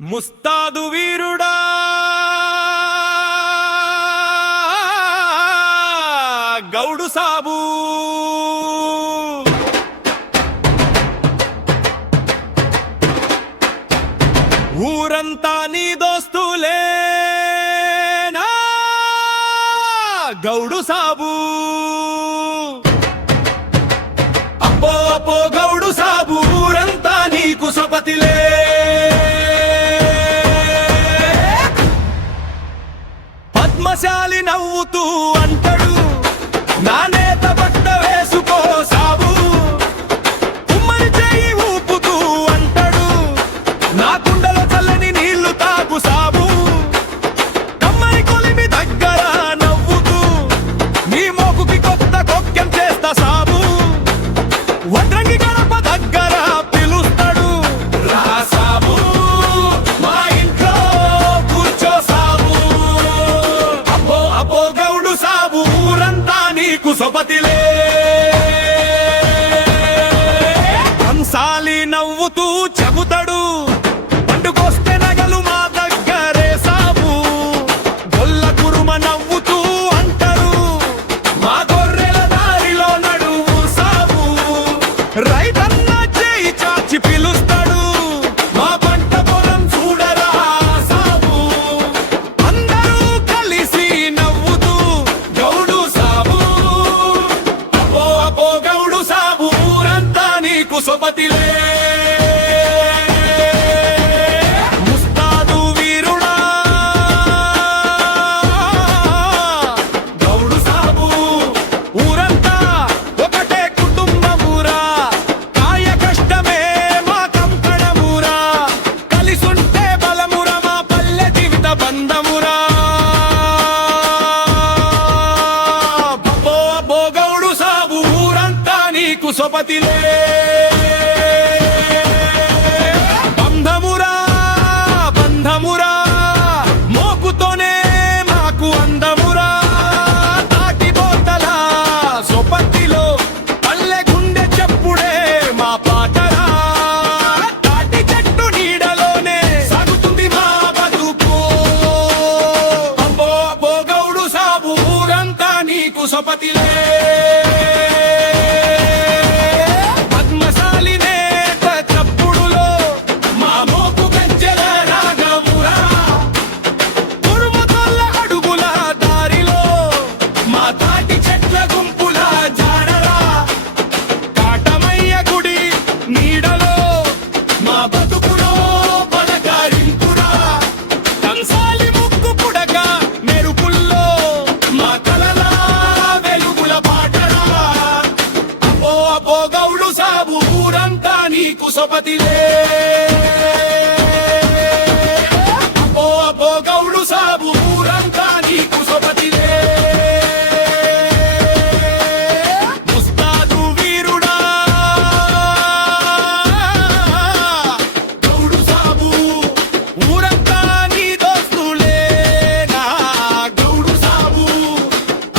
ముస్తాదు వీరుడా గౌడు సాబు ఊరంతా నీ దోస్తులేనా గౌడు సాబు అప్పో అప్పో గౌడు సాబు ఊరంతా నీకు సపతిలే పద్మశాలి నవ్వుతూ అంటాడు నా నేత బట్ట వేసుకో సాబు ఉమ్మడి చేయి ఊపుతూ అంటాడు నా కుండలో చల్లని నీళ్లు తాగు సాబు కమ్మని కొలిమి దగ్గర నవ్వుతూ నీ మోకుకి కొత్త కొక్కెం చేస్తా సాబు వడ్రంగి గడప దగ్గర పిలుస్తాడు రా సాబు మా ఇంట్లో కూర్చో సాబు అబ్బో అబ్బో గౌడు సాబు ఊరంతా నీకు సొపతిలే కంసాలి నవ్వుతూ చెబుతాడు పండుకొస్తే నగలు మా దగ్గరే సాబు గొల్ల కురుమ నవ్వుతూ అంటారు మా గొర్రెల దారిలో నడువు సాబు రైతన్న చేయి చాచి పిలుస్తాడు మా పంట పొలం చూడరా సాబు అందరూ కలిసి నవ్వుతూ గౌడు సాబు అబ్బో అబ్బో గౌడు సాబు ఊరంతా నీకు సొపతిలే ముస్తాదు వీరుడా గౌడు సాబు ఊరంతా ఒకటే కుటుంబమురా కాయ కష్టమే మా కంకణమురా కలిసుంటే బలమురా మా పల్లె జీవిత బంధమురా అబ్బో అబ్బో గౌడు సాబు ఊరంతా నీకు సొపతిలే బంధమురా బంధమురా మోకుతోనే మాకు అందమురా తాటి బోతల సొపతిలో పల్లె గుండె చెప్పుడే మా పాటరా తాటి చెట్టు నీడలోనే సాగుతుంది మా బతుకు అబ్బో అబ్బో గౌడు సాబు ఊరంతా నీకు సొపతిలే పద్మశాలి నేత చప్పుడులో మా మోపు గజ్జెల రాగమురా ఉరుముతోళ్ళ అడుగుల దారిలో మా తాటి చెట్ల గుంపుల జాడరా కాటమయ్య గుడి నీడలో మా బతుకులో పలకరింపురా కంసాలి ముక్కు పుడక మెరుపుల్లో మా కలల వెలుగుల పాటరా అబ్బో అబ్బో గౌడు సాబు ఊరంతా నీకు సొపతిలే అబ్బో అబ్బో గౌడు సాబు ఊరంతా నీకు సొపతిలే ముస్తాదు వీరుడా గౌడు సాబు ఊరంతా నీ దోస్తులేనా గౌడు సాబు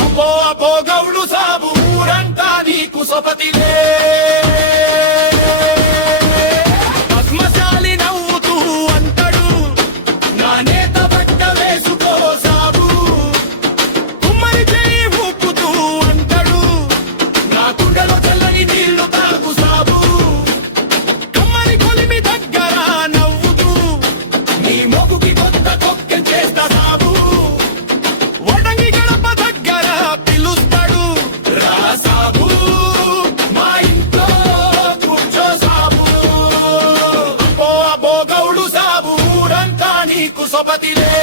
అబ్బో అబ్బో గౌడు సాబు ఊరంతా నీకు సొపతిలే పద్మశాలి నవ్వుతూ అంటాడు నా నేత బట్ట వేసుకో సాబు ఉమ్మడి చేయి ఊపుతూ అంటాడు నా కుండలో చల్లని నీళ్లు తాగు సాబు కమ్మని కొలిమి దగ్గర నవ్వుతూ నీ మొగుకి కొత్త కొక్కెం చేస్తా సాబు వడంగి గడప దగ్గర పిలుస్తాడు రా సాబు మా ఇంట్లో కూర్చో సాబు అబ్బో అబ్బో గౌడు సాబు ఊరంతా నీకు సొపతిలే